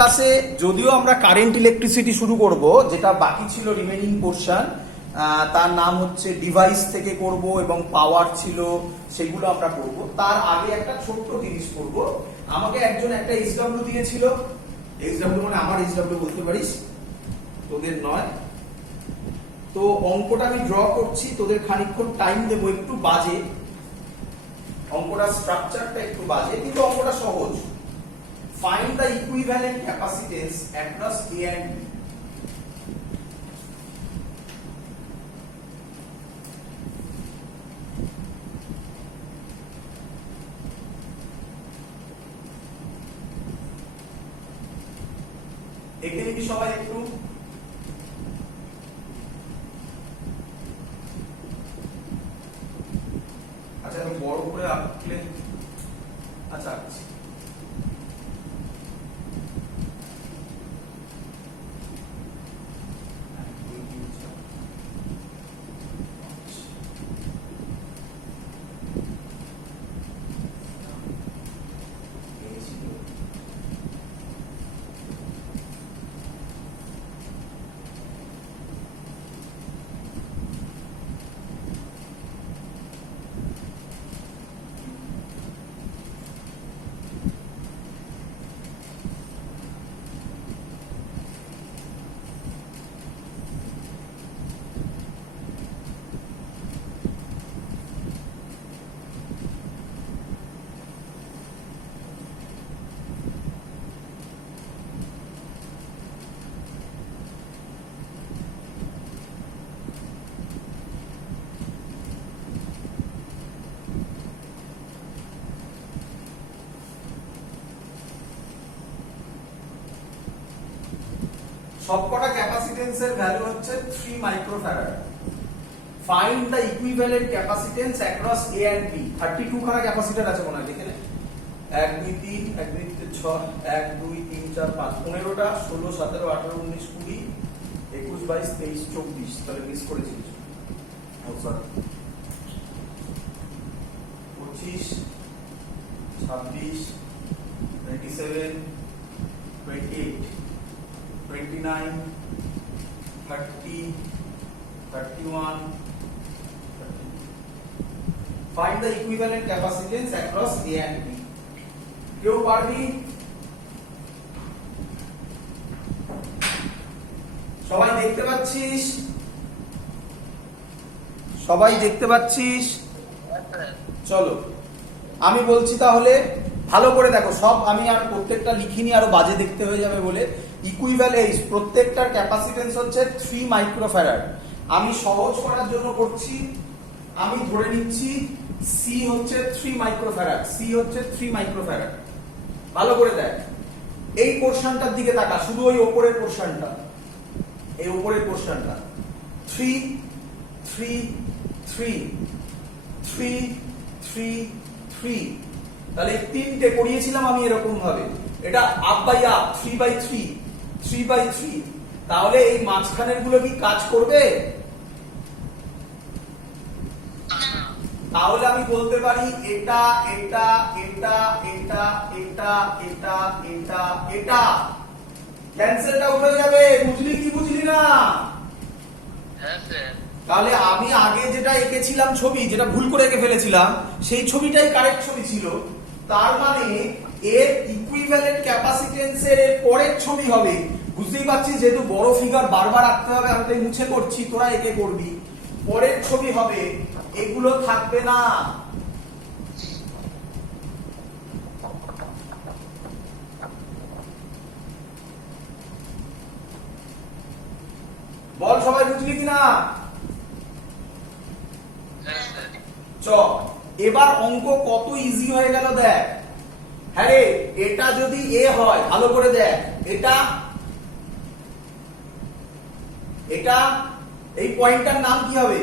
ক্লাসে যদিও আমরা কারেন্ট ইলেকট্রিসিটি শুরু করব, যেটা বাকি ছিল রিমেনিং পোর্শন, তার নাম হচ্ছে ডিভাইস থেকে করব এবং পাওয়ার ছিল সেগুলো আমরা করব। তার আগে একটা ছোট্ট জিনিস করব। আমাকে একজন একটা এইচডব্লিউ দিয়েছিল, এইচডব্লিউ মানে আমার এইচডব্লিউ বলতে পারিস, তোদের নয়। তো অঙ্কটা আমি ড্র করছি, তোদের খানিকক্ষণ টাইম দেবো, একটু বাজে অঙ্কটা, স্ট্রাকচারটা একটু বাজে কিন্তু অঙ্কটা সহজ। Find the equivalent capacitance across A and B. এখানে কি সবাই একটু আচ্ছা আমি বড় করে আঁকলে আচ্ছা আঁকছি। সবকটা ক্যাপাসিটেন্সের ভ্যালু হচ্ছে 3 microfarad. Find the equivalent capacitance across A and B. 32 খানা ক্যাপাসিটর আছে মনে হয় এখানে। 1 2 3 1 2 3 6 1 2 3 4 5 15টা 16 17 18 19 20 21 22 23 24, তাহলে মিস করেছি কিছু। ও sorry, 25 26 27 28 29 30 31 Find the equivalent capacitance across A and B. কেউ পারবি? সবাই দেখতে পাচ্ছিস? সবাই দেখতে পাচ্ছিস? চলো আমি বলছি তাহলে ভালো করে দেখো সব। আমি আর প্রত্যেকটা লিখিনি, আরো বাজে দেখতে হয়ে যাবে বলে। ইকুইভ্যালেন্স প্রত্যেকটার ক্যাপাসিটেন্স হচ্ছে 3 মাইক্রোফ্যারাড। আমি সহজ করার জন্য করছি, আমি ধরে নিচ্ছি সি হচ্ছে 3 মাইক্রোফ্যারাড। সি হচ্ছে 3 মাইক্রোফ্যারাড। ভালো করে দেখ, এই পোরশনটার দিকে তাকা, শুধু ওই উপরের পোরশনটা, এই উপরের পোরশনটা 3 3 3 3 3 3। তাহলে তিনটে করিয়েছিলাম আমি এরকম ভাবে, এটা up by up 3 by 3 3 by 3। তাহলে এই মাঝখানের গুলো কি কাজ করবে? তাহলে আমি বলতে পারি এটা এটা এটা এটা এটা এটা এটা এটা ক্যান্সেলটা উঠে যাবে। বুঝলি কি বুঝলি না? হ্যাঁ স্যার। তাহলে আমি আগে যেটা এঁকেছিলাম ছবি, যেটা ভুল করে এঁকে ফেলেছিলাম, সেই ছবিটাই কারেক্ট ছবি ছিল। তার মানে এর ইকুইভ্যালেন্ট ক্যাপাসিটেন্সের পরের ছবি হবে। বুঝতেই পারছিস, যেহেতু বড় ফিগার বারবার আঁকতে হবে, আমি তাই মুছে করছি, তোরা এঁকে করবি। পরের ছবি হবে, এগুলো থাকবে না। বল সবাই বুঝলি কিনা? চ এবার অঙ্ক কত ইজি হয়ে গেল দেখ। হ্যাঁ রে, এটা যদি এ হয়, ভালো করে দেখ, এটা এটা এই পয়েন্টটার নাম কি হবে?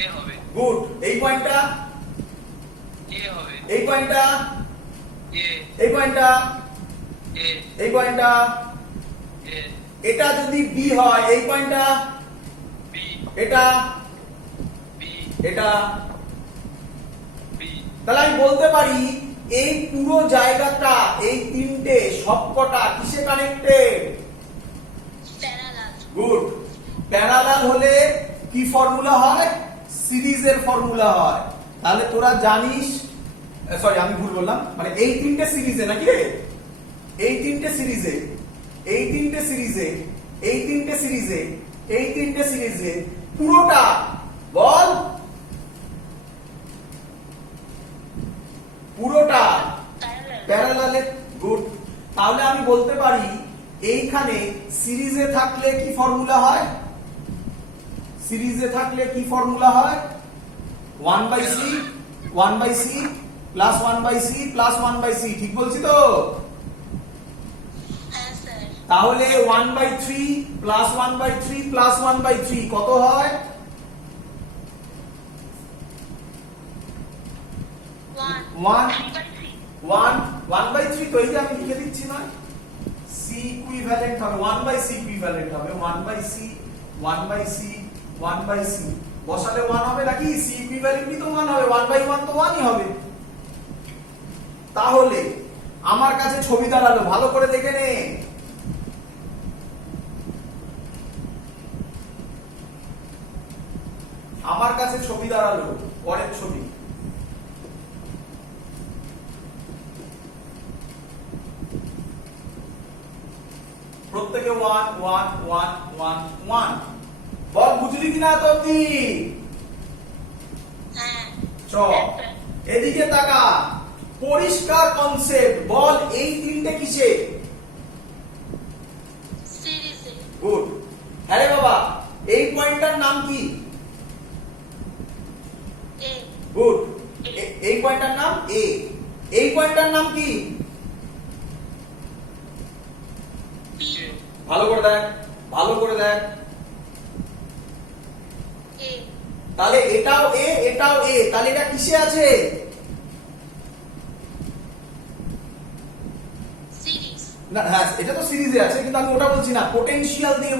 এ হবে। গুড। এই পয়েন্টটা এ হবে। এই পয়েন্টটা এ। এই পয়েন্টটা এ। এই পয়েন্টটা এ। এটা যদি বি হয়, এই পয়েন্টটা বি। এটা বি। এটা বি। তাহলে আমি বলতে পারি এই পুরো জায়গাটা, এই সবকটা কিসে কানেক্টেড? প্যারালাল। গুড। প্যারালাল হলে কি ফর্মুলা হয়? সিরিজের ফর্মুলা হয়। তাহলে তোরা জানিস, সরি আমি ভুল বললাম, মানে এই তিনটে সিরিজে নাকি রে? এই তিনটে সিরিজে, এই তিনটে সিরিজে, এই তিনটে সিরিজে, এই তিনটে সিরিজে পুরোটা বল, পুরোটা প্যারালাল। প্যারালালে। গুড। তাহলে আমি বলতে পারি এইখানে সিরিজে থাকলে কি ফর্মুলা হয়? সিরিজে থাকলে কি ফর্মুলা হয়? 1/c 1/c plus 1/c plus 1/c, ঠিক বলছি তো? হ্যাঁ স্যার। তাহলে 1/3 প্লাস 1/3 প্লাস 1/3 কত হয়? 1 1/3 তো এই যে আমি লিখে দিচ্ছি না, c ইকুইভ্যালেন্ট হবে 1/c ইকুইভ্যালেন্ট হবে 1/c 1/c 1/c, বসালে 1 হবে নাকি? c ইকুইভ্যালেন্টই তো 1 হবে, 1/1 তো 1ই হবে। তাহলে আমার কাছে ছবি দাঁড়ালো, ভালো করে দেখে নে। আমার কাছে ছবি দাঁড়ালো, পরের ছবি। প্রত্যেকে 1 1 1 1 1 বল, বুঝলি কিনা তো অব্দি? হ্যাঁ। চ এদিকে তাকা, পরিষ্কার কনসেপ্ট। বল এই তিনটে কিসে? সিরিজে। গুড। আরে বাবা, এই পয়েন্টটার নাম কি? এ। গুড। এই পয়েন্টটার নাম এ। এই পয়েন্টটার নাম কি? বি। ভালো করে দেখ, ভালো করে দেখ। এ। তাহলে এটাও এ, এটাও এ, তাহলে এটা কিসে আছে? সিরিজ। না হ্যাঁ, এটা তো সিরিজে আছে, কিন্তু আমি ওটা বলছি না, পোটেনশিয়াল দিয়ে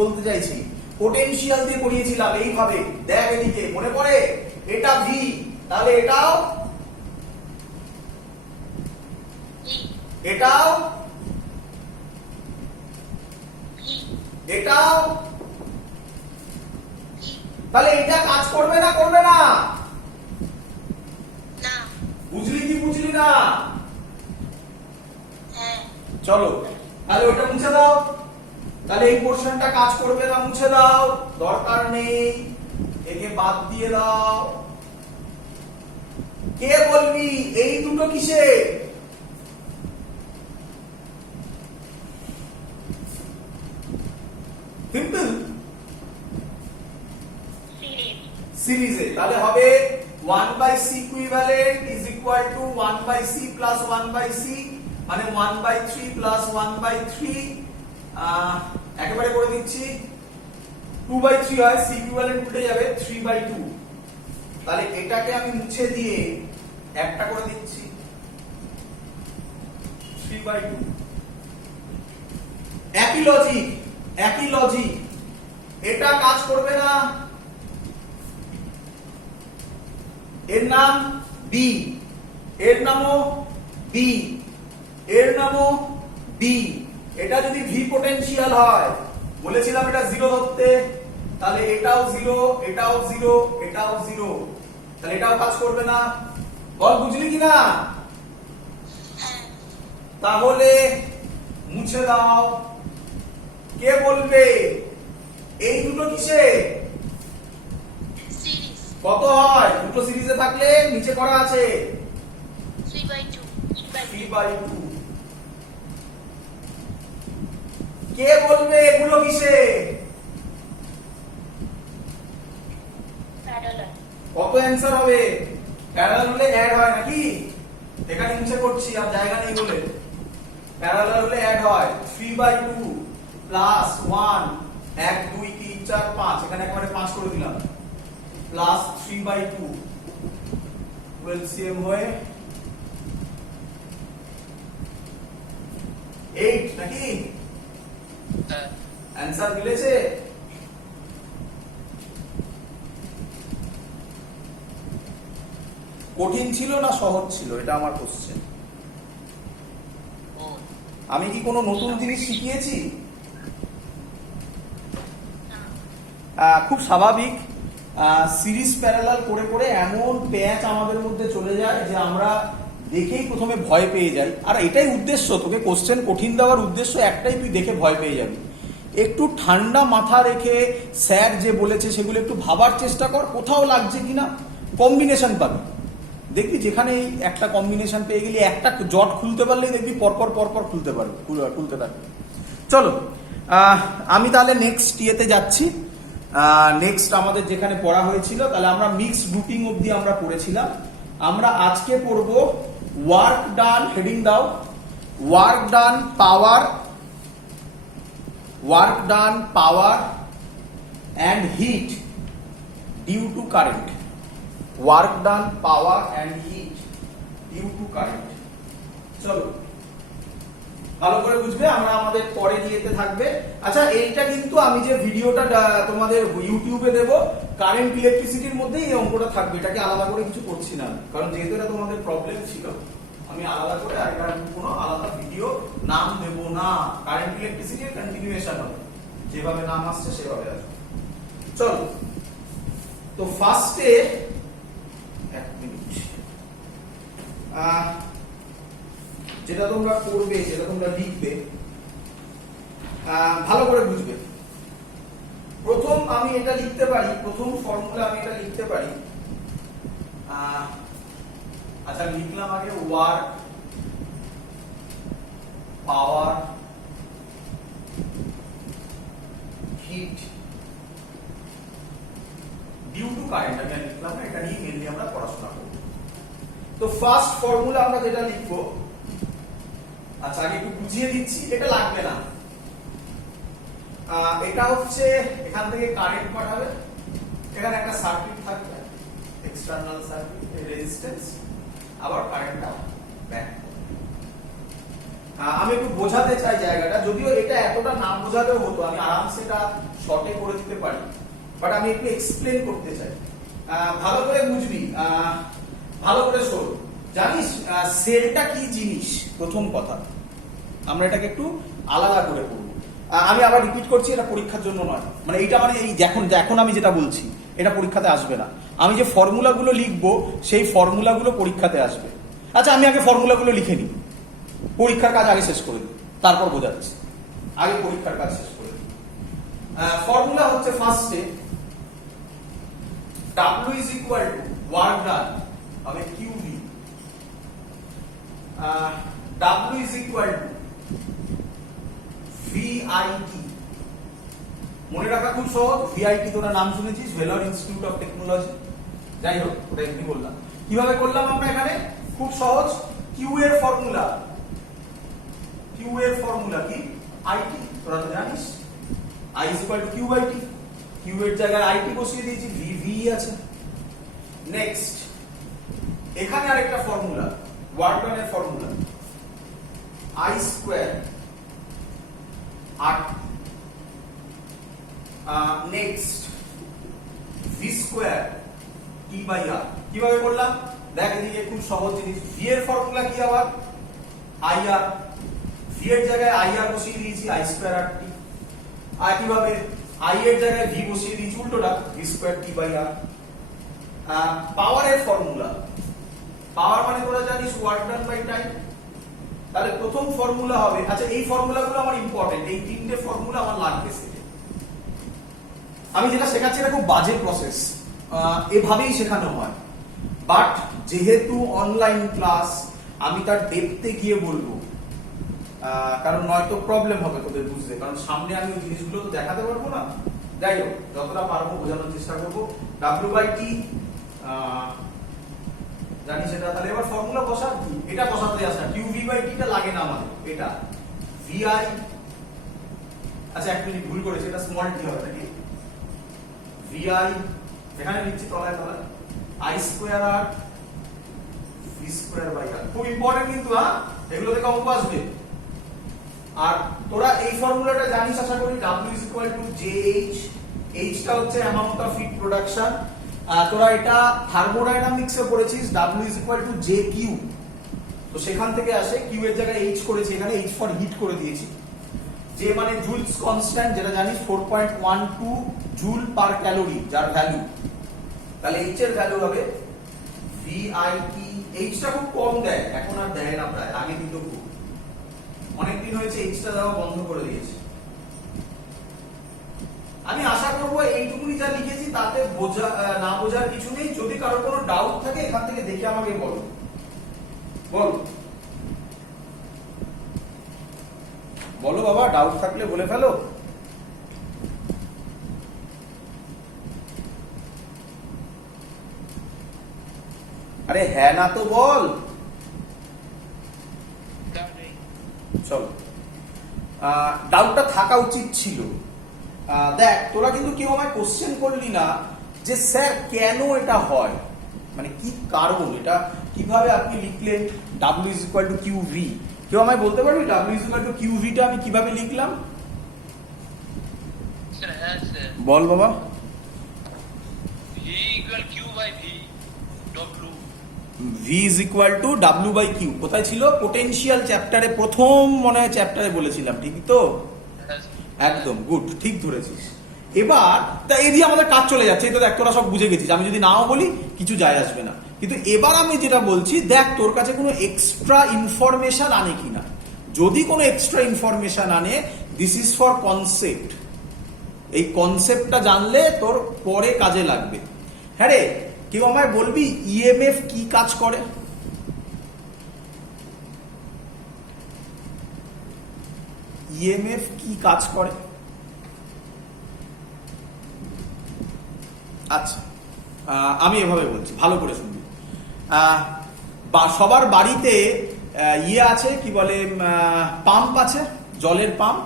বলতে চাইছি। পোটেনশিয়াল দিয়ে পড়িয়েছিলাম এইভাবে। দেখ এদিকে, মনে পড়ে? এটা ভি, তাহলে এটাও, ই। এটাও, ভি। এটাও। ই। তাহলে এটা কাজ করবে না, করবে না? না। বুঝলি কি বুঝলি না? হ্যাঁ। চলো তাহলে ওটা মুছে দাও। তাহলে এই পোর্শনটা কাজ করবে না, মুছে দাও, দরকার নেই, একে বাদ দিয়ে দাও। কে বলবি এই দুটো কিসে? সিম্পল। সিরিজ। সিরিজে তাহলে হবে 1/c equivalent is equal two 1/c plus 1/c, মানে 1/3 প্লাস 1/3, একেবারে করে দিচ্ছি 2/3 হয়, c ইকুইভ্যালেন্ট উঠে যাবে 3/2। তাহলে এটাকে আমি মুছে দিয়ে একটা করে দিচ্ছি 3/2। একই লজিক, একই লজিক। এটা কাজ করবে না, এর নাম বি, এর নামও বি, এর নামও বি। এটা যদি ভি পোটেনশিয়াল হয়, বলেছিলাম এটা জিরো ধরতে, তাহলে এটাও জিরো, এটাও জিরো, এটাও জিরো, তাহলে এটাও কাজ করবে না। বল বুঝলি কিনা? হ্যাঁ। তাহলে মুছে দাও। কে বলবে এই দুটো কিসে? সিরিজ। কত হয়? দুটো সিরিজে থাকলে নিচে করা আছে 3/2। 3/2। কে বলবে এগুলো কিসে? প্যারালাল। কত অ্যান্সার হবে? প্যারালাল হলে অ্যাড হয় নাকি? এখানে নিচে করছি আর জায়গা নেই বলে। প্যারালাল হলে অ্যাড হয় 3/2 প্লাস 1, 1 2 3 4 5, এখানে একবারে 5 করে দিলাম, প্লাস 3/2 এলসিএম হয়ে 8 নাকি? অ্যান্সার মিলেছে? কঠিন ছিল না সহজ ছিল, এটা আমার কোশ্চেন। আমি কি কোনো নতুন জিনিস শিখিয়েছি? খুব স্বাভাবিক। সিরিজ প্যারালাল করে করে এমন প্যাচ আমাদের মধ্যে চলে যায় যে আমরা দেখেই প্রথমে ভয় পেয়ে যাই। আর এটাই উদ্দেশ্য, তোকে কোশ্চেন কঠিন দেওয়ার উদ্দেশ্য একটাই, তুই দেখে ভয় পেয়ে যাবি। একটু ঠান্ডা মাথা রেখে স্যার যে বলেছে সেগুলো একটু ভাবার চেষ্টা কর, কোথাও লাগছে কিনা। কম্বিনেশন পাবি, দেখবি যেখানে এই একটা কম্বিনেশন পেয়ে গেলি, একটা জট খুলতে পারলেই দেখবি পরপর পরপর খুলতে পারবে, খুলতে থাকবে। চলো আমি তাহলে নেক্সট ইয়েতে যাচ্ছি। নেক্সট আমাদের যেখানে পড়া হয়েছিল, তাহলে আমরা মিক্সড গ্রুপিং অবধি আমরা পড়েছিলাম। আমরা আজকে পড়ব ওয়ার্ক ডান, হেডিং দাও, work done power and heat due to current. Work done power and heat due to current. চলো ভালো করে বুঝবে, আমরা আমাদের পরে দিয়েতে থাকবে। আচ্ছা, এইটা কিন্তু আমি যে ভিডিওটা তোমাদের ইউটিউবে দেব, কারেন্ট ইলেকট্রিসিটির মধ্যেই এই অঙ্কটা থাকবে, এটাকে আলাদা করে কিছু করছি না, কারণ যেহেতু এটা তোমাদের প্রবলেম ছিল, আমি আলাদা করে আর এটা কোনো আলাদা ভিডিও নাম দেব না। কারেন্ট ইলেকট্রিসিটির কন্টিনিউয়েশন হবে, যেভাবে নাম আসছে সেভাবে আসবে। চলো, তো ফার্স্টে এক মিনিট, যেটা তোমরা করবে, যেটা তোমরা লিখবে, ভালো করে বুঝবে। প্রথম আমি এটা লিখতে পারি, প্রথম ফর্মুলা আমি এটা লিখতে পারি। আচ্ছা, লিখলাম আগে work power heat due to current. আমি লিখলাম না, এটা নিয়ে মেনলি আমরা পড়াশোনা করব। তো ফার্স্ট ফর্মুলা আমরা যেটা লিখবো, আচ্ছা আগে একটু বুঝিয়ে দিচ্ছি, এটা লাগবে না। এটা হচ্ছে এখান থেকে কারেন্ট পাঠাবে, এখানে একটা সার্কিট থাকবে, এক্সটার্নাল সার্কিট, রেজিস্ট্যান্স, আবার কারেন্টটা ব্যাক। আমি একটু বোঝাতে চাই জায়গাটা, যদিও এটা এতটা না বোঝালেও হতো, আমি আরামসে এটা শর্টে করে দিতে পারি, বাট আমি একটু এক্সপ্লেন করতে চাই। ভালো করে বুঝবি, ভালো করে শোন। জানিস সেলটা কি জিনিস? প্রথম কথা আমরা এটাকে একটু আলাদা করে পড়ব। আমি আবার রিপিট করছি, এটা পরীক্ষার জন্য নয়, মানে এইটা মানে এই এখন আমি যেটা বলছি এটা পরীক্ষাতে আসবে না। আমি যে ফর্মুলাগুলো লিখবো সেই ফর্মুলাগুলো পরীক্ষাতে আসবে। আচ্ছা, আমি আগে ফর্মুলাগুলো লিখে নিই, পরীক্ষার কাজ আগে শেষ করে দিই, তারপর বোঝাচ্ছি। আগে পরীক্ষার কাজ শেষ করে দিই। ফর্মুলা হচ্ছে ফার্স্টে W is equal to work done হবে QV, W is equal to VIT। মনে রাখা খুব সহজ, VIT তোরা নাম শুনেছিস, ভেলোর ইনস্টিটিউট অফ টেকনোলজি। যাই হোক, ওটা এমনি বললাম। কিভাবে করলাম আমরা এখানে? খুব সহজ। Q এর ফর্মুলা কি? IT, তোরা তো জানিস, I is equal to Q by T। Q এর জায়গায় IT বসিয়ে দিয়েছি, VV আছে। নেক্সট, এখানে আরেকটা ফর্মুলা, ওয়ার্ক ডান এর formula, I square R। Next, V square T by R। কিভাবে করলাম দেখ, এদিকে খুব সহজ জিনিস। V এর ফর্মুলা কি আবার? IR। V এর জায়গায় IR বসিয়ে দিয়েছি, I স্কয়ার RT। আর কিভাবে I এর জায়গায় V বসিয়ে দিয়েছি উল্টোটা, V square T by R। পাওয়ারের ফর্মুলা, পাওয়ার মানে তোরা জানিস ওয়ার্ক ডান বাই টাইম। তাহলে প্রথম ফর্মুলা হবে, আচ্ছা এই ফর্মুলাগুলো আমার ইম্পর্টেন্ট, এই তিনটে ফর্মুলা আমার লাগবে সেটা। আমি যেটা শেখাচ্ছি এটা খুব বাজে প্রসেস, এভাবেই শেখানো হয়, বাট যেহেতু অনলাইন ক্লাস আমি তার ডেপথে গিয়ে বলবো, কারণ নয়তো প্রবলেম হবে তোদের বুঝতে, কারণ সামনে আমি ওই জিনিসগুলো তো দেখাতে পারবো না। যাই হোক, যতটা পারবো বোঝানোর চেষ্টা করবো। W বাই T জানি সেটা। তাহলে এবার ফর্মুলা বসা, এটা বসাতে আসা, QV বাই T টা লাগে না আমাদের, এটা VI। আচ্ছা এক মিনিট, ভুল করেছি, এটা স্মল t হবে নাকি? VI এখানে লিখছি তলায় তলায়, I square R V square by R। খুব ইম্পর্টেন্ট কিন্তু, এগুলো থেকে অঙ্ক আসবে। আর তোরা এই ফর্মুলাটা জানিস আশা করি, W is equal to JH। H টা হচ্ছে অ্যামাউন্ট অফ হিট প্রোডাকশন। তোরা এটা থার্মোডাইনামিক্সে পড়েছিস, W is equal to JQ। তো সেখান থেকে আসে কিউ এর জায়গায় এইচ করেছি, এখানে এইচ ফর হিট করে দিয়েছি। যে মানে জুলস কনস্ট্যান্ট, যেটা জানিস 4.12 জুল পার ক্যালোরি যার ভ্যালু, তাহলে এইচ এর ভ্যালু হবে VIE। এইচটা খুব কম দেয়, এখন আর দেয় না প্রায়, আগে কিন্তু খুব, অনেকদিন হয়েছে এইচটা দেওয়া বন্ধ করে দিয়েছে। আমি আশা করবো এইটুকুনি যা লিখেছি তাতে না বোঝার কিছু নেই। যদি কারো কোনো ডাউট থাকে এখান থেকে দেখে আমাকে বলো। বলো বাবা, ডাউট থাকলে বলে ফেলো। আরে হ্যাঁ না তো বল। চলো, ডাউটটা থাকা উচিত ছিল। দেখ, তোরা কিন্তু কেউ আমায় কোশ্চেন করলি না যে স্যার কেন এটা হয়, মানে কি কারণ, এটা কিভাবে আপনি লিখলেন W is equal to QV। কেউ আমায় বলতে পারবি W is equal to QV টা আমি কিভাবে লিখলাম? স্যার হ্যাঁ স্যার, বল বাবা। V equal Q by V W। V is equal to W by Q কোথায় ছিল? পোটেনশিয়াল চ্যাপ্টারে, প্রথম মনে হয় চ্যাপ্টারে বলেছিলাম, ঠিকই তো? একদম গুড, ঠিক ধরেছিস। এবার তা এই দিয়ে আমাদের কাজ চলে যাচ্ছে, এই তো দেখ তোরা সব বুঝে গেছিস, আমি যদি নাও বলি কিছু যায় আসবে না। কিন্তু এবার আমি যেটা বলছি, দেখ তোর কাছে কোনো এক্সট্রা ইনফরমেশন আনে কিনা। যদি কোনো এক্সট্রা ইনফরমেশন আনে, দিস ইজ ফর কনসেপ্ট। এই কনসেপ্টটা জানলে তোর পরে কাজে লাগবে। হ্যাঁ রে, কেউ আমায় বলবি ইএমএফ কি কাজ করে? ইএমএফ কি কাজ করে? আচ্ছা, আমি এভাবে বলছি, ভালো করে শুনবি। সবার বাড়িতে ইয়ে আছে, কি বলে, পাম্প আছে, জলের পাম্প।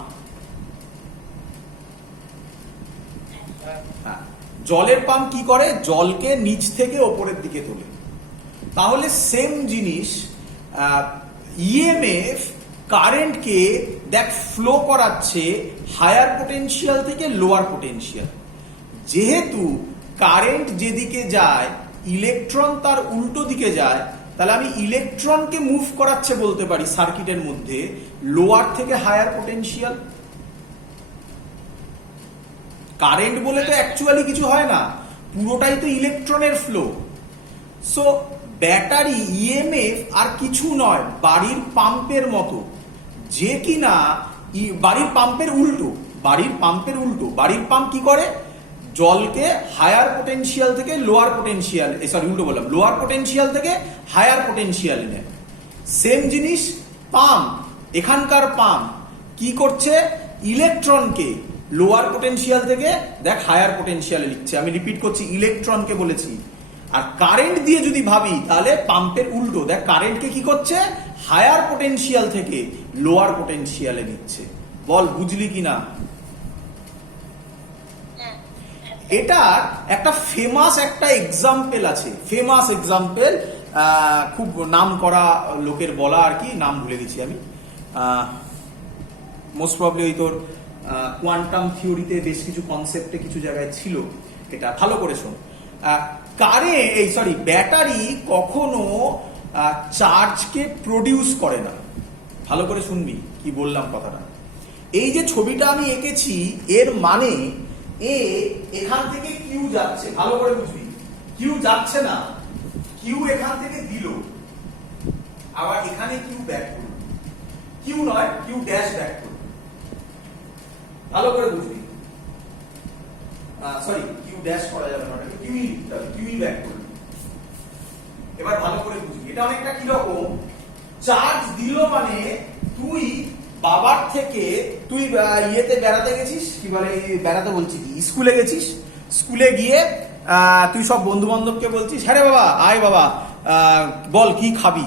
হ্যাঁ, জলের পাম্প কি করে? জলকে নিচ থেকে ওপরের দিকে তোলে। তাহলে সেম জিনিস, ইএমএফ কারেন্টকে দেখ ফ্লো করাচ্ছে হায়ার পোটেনশিয়াল থেকে লোয়ার পোটেনশিয়াল। যেহেতু কারেন্ট যেদিকে যায় ইলেকট্রন তার উল্টো দিকে যায়, তাহলে আমি ইলেকট্রনকে মুভ করাচ্ছে বলতে পারি সার্কিটের মধ্যে লোয়ার থেকে হায়ার পোটেনশিয়াল। কারেন্ট বলে তো অ্যাকচুয়ালি কিছু হয় না, পুরোটাই তো ইলেকট্রনের ফ্লো। সো ব্যাটারি ইএমএফ আর কিছু নয়, বাড়ির পাম্পের মতো, যে কিনা বাড়ির পাম্পের উল্টো। বাড়ির পাম্প কি করে? জলকে হায়ার পোটেনশিয়াল থেকে লোয়ার পোটেনশিয়াল, সরি উল্টো বললাম, লোয়ার পোটেনশিয়াল থেকে হায়ার পোটেনশিয়াল নেয়। সেম জিনিস পাম্প, এখানকার পাম্প কি করছে? ইলেকট্রনকে লোয়ার পোটেনশিয়াল থেকে দেখ হায়ার পোটেনশিয়ালে লিখছে। আমি রিপিট করছি, ইলেকট্রনকে বলেছি। আর কারেন্ট দিয়ে যদি ভাবি, তাহলে পাম্পের উল্টো, দেখ কারেন্টকে কি করছে? হায়ার পোটেনশিয়াল থেকে লোয়ার পোটেনশিয়ালে নিচ্ছে। বল বুঝলি কিনা? এটা একটা ফেমাস একটা এক্সাম্পল আছে, ফেমাস এক্সাম্পল, খুব নাম করা লোকের বলা আর কি, নাম ভুলে গেছি আমি। মোস্ট প্রবলি ওই তোর কোয়ান্টাম থিওরিতে বেশ কিছু কনসেপ্টে কিছু জায়গায় ছিল। এটা ভালো করে শোন। ব্যাটারি কখনো চার্জকে প্রডিউস করে না। ভালো করে শুনবি কি বললাম কথাটা। এই যে ছবিটা আমি এঁকেছি, এর মানে এখান থেকে কিউ যাচ্ছে, ভালো করে বুঝবি। কিউ যাচ্ছে না, কিউ এখান থেকে দিল, আবার এখানে কিউ ব্যাক করল। কিউ নয়, কিউ ড্যাশ ব্যাক করল। ভালো করে বুঝবি। সরি, কিউ ড্যাশ করা যাবে না, ওটাকে কিউই লিখতে হবে, কিউই ব্যাক করল। এবার ভালো করে বুঝবি, এটা অনেকটা কিরকম, চার্জ দিল মানে তুই বাবার থেকে, তুই ইয়েতে বেড়াতে গেছিস, কি বলে, বেড়াতে বলছি কি, স্কুলে গেছিস। স্কুলে গিয়ে তুই সব বন্ধু বান্ধবকে বলছিস, হ্যাঁ রে বাবা, আয় বাবা, বল কি খাবি।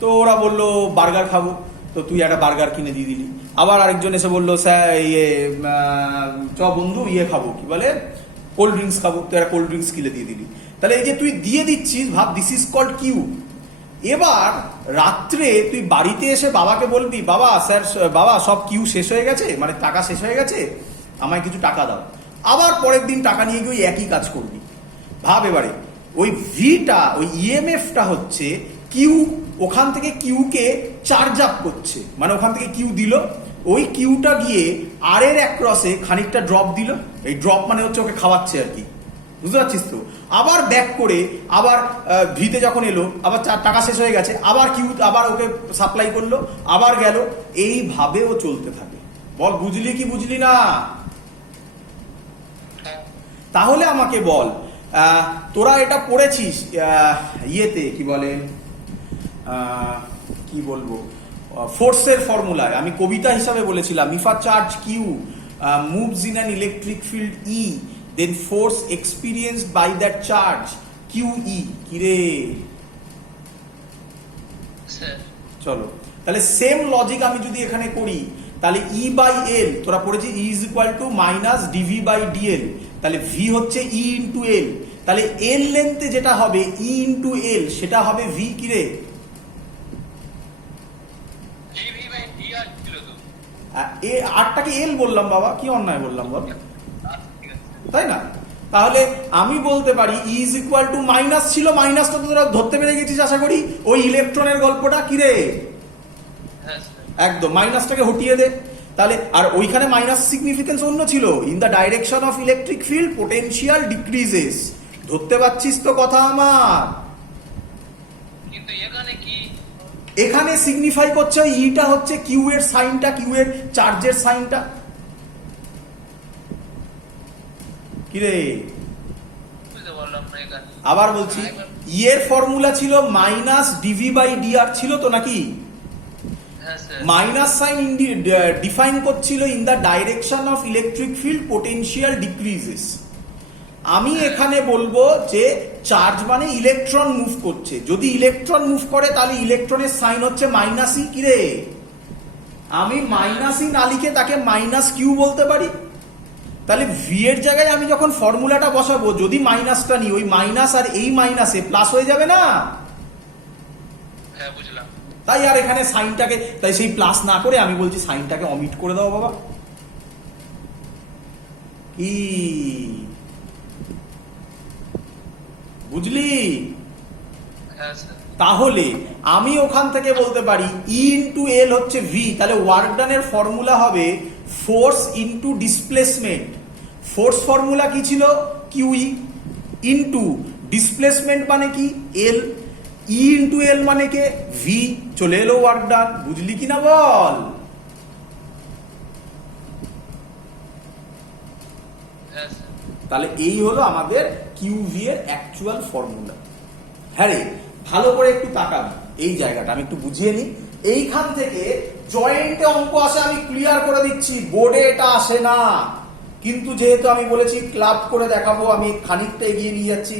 তো ওরা বললো বার্গার খাবো, তো তুই একটা বার্গার কিনে দিয়ে দিলি। আবার আরেকজন এসে বললো, স্যার চ বন্ধু ইয়ে খাবো, কি বলে, কোল্ড ড্রিঙ্কস খাবো, তুই একটা কোল্ড ড্রিঙ্কস কিনে দিয়ে দিলি। তাহলে এই যে তুই দিয়ে দিচ্ছিস, ভাব, দিস ইজ কল্ড কিউ। এবার রাত্রে তুই বাড়িতে এসে বাবাকে বলবি, বাবা স্যার, বাবা সব কিউ শেষ হয়ে গেছে, মানে টাকা শেষ হয়ে গেছে, আমায় কিছু টাকা দাও। আবার পরের দিন টাকা নিয়ে গিয়ে ওই একই কাজ করবি। ভাব এবারে, ওই ভিটা, ওই ইএমএফটা হচ্ছে কিউ ওখান থেকে কিউকে চার্জ আপ করছে, মানে ওখান থেকে কিউ দিল, ওই কিউটা গিয়ে আর এর অ্যাক্রসে খানিকটা ড্রপ দিল, এই ড্রপ মানে হচ্ছে ওকে খাওয়াচ্ছে আর কি, বুঝতে পারছিস তো। আবার ব্যাক করে আবার ভিতে যখন এলো, আবার টাকা শেষ হয়ে গেছে, আবার কিউ আবার ওকে সাপ্লাই করলো, আবার গেল, এইভাবে ও চলতে থাকে। বল বুঝলি কি বুঝলি না? হ্যাঁ তাহলে আমাকে বল, তোরা এটা পড়েছিস ইয়েতে কি বলে, কি বলবো, ফোর্সের ফর্মুলায় আমি কবিতা হিসাবে বলেছিলাম, if a charge q moves in an electric field E, then force experienced by that charge q E. কিরে স্যার। চলো তাহলে সেম লজিক আমি যদি এখানে করি, তাহলে ই বাই এল, তোরা পড়েছি E is equal to minus dV by dL, তাহলে ভি হচ্ছে ই ইন্টু এল, তাহলে এল লেন্থে যেটা হবে ই ইন্টু এল সেটা হবে ভি। কিরে ডিভি বাই ডিআর ছিল তো। আরটাকে এল বললাম বাবা, কি অন্যায় বললাম বল, আচ্ছা, ঠিক আছে। তাই না? তাহলে আমি বলতে পারি ই ইজ ইকুয়াল টু মাইনাস ছিল, মাইনাসটা তো তোরা ধরতে পেরে গেছিস আশা করি, ওই ইলেকট্রনের গল্পটা। কিরে হ্যাঁ স্যার। একদম মাইনাসটাকে হটিয়ে দে তাহলে, আর ওইখানে মাইনাস সিগনিফিকেন্স অন্য ছিল, in the direction of electric field potential decreases. ধরতে পারছিস তো কথা আমার? কিন্তু এখানে কি? এখানে সিগনিফাই করছে ইটা হচ্ছে কিউ এর সাইনটা, কিউ এর চার্জের সাইনটা। কিরে বুঝতে পারলাম না এখানে। আবার বলছি, ই এর ফর্মুলা ছিল মাইনাস ডিভি বাই ডিআর, ছিল তো নাকি? হ্যাঁ স্যার। মাইনাস সাইন ডিফাইন করছিল in the direction of electric field potential decreases. আমি এখানে বলবো যে চার্জ মানে ইলেকট্রন মুভ করছে, যদি ইলেকট্রন মুভ করে তাহলে ইলেকট্রনের সাইন হচ্ছে মাইনাস ই। কিরে আমি মাইনাস ই না লিখে তাকে মাইনাস কিউ বলতে পারি? তাহলে ভি এর জায়গায় আমি যখন ফর্মুলাটা বসাবো, যদি মাইনাসটা নিই, ওই মাইনাস আর এই মাইনাসে প্লাস হয়ে যাবে না? হ্যাঁ বুঝলাম। তাই আর এখানে সাইনটাকে, তাই সেই প্লাস না করে আমি বলছি সাইনটাকে অমিট করে দাও বাবা। কি বুঝলি? হ্যাঁ স্যার। তাহলে আমি ওখান থেকে বলতে পারি ই ইন্টু এল হচ্ছে ভি, তাহলে ওয়ার্ক ডানের ফর্মুলা হবে force into displacement. Force formula কি ছিল? কিউই ইন্টু ডিসপ্লেসমেন্ট মানে কি? এল। ই ইন্টু এল মানে কে? ভি। চলে এলো ওয়ার্ক ডান। বুঝলি কিনা বল? হ্যাঁ স্যার। তাহলে এই হলো আমাদের কিউভি এর অ্যাকচুয়াল ফর্মুলা। হ্যাঁ রে, ভালো করে একটু তাকাবি এই জায়গাটা, আমি একটু বুঝিয়ে নিই। এইখান থেকে জয়েন্টে অঙ্ক আসে, আমি ক্লিয়ার করে দিচ্ছি, বোর্ডে এটা আসে না। কিন্তু যেহেতু আমি বলেছি ক্লাব করে দেখাবো, আমি খানিকটা এগিয়ে নিয়ে যাচ্ছি।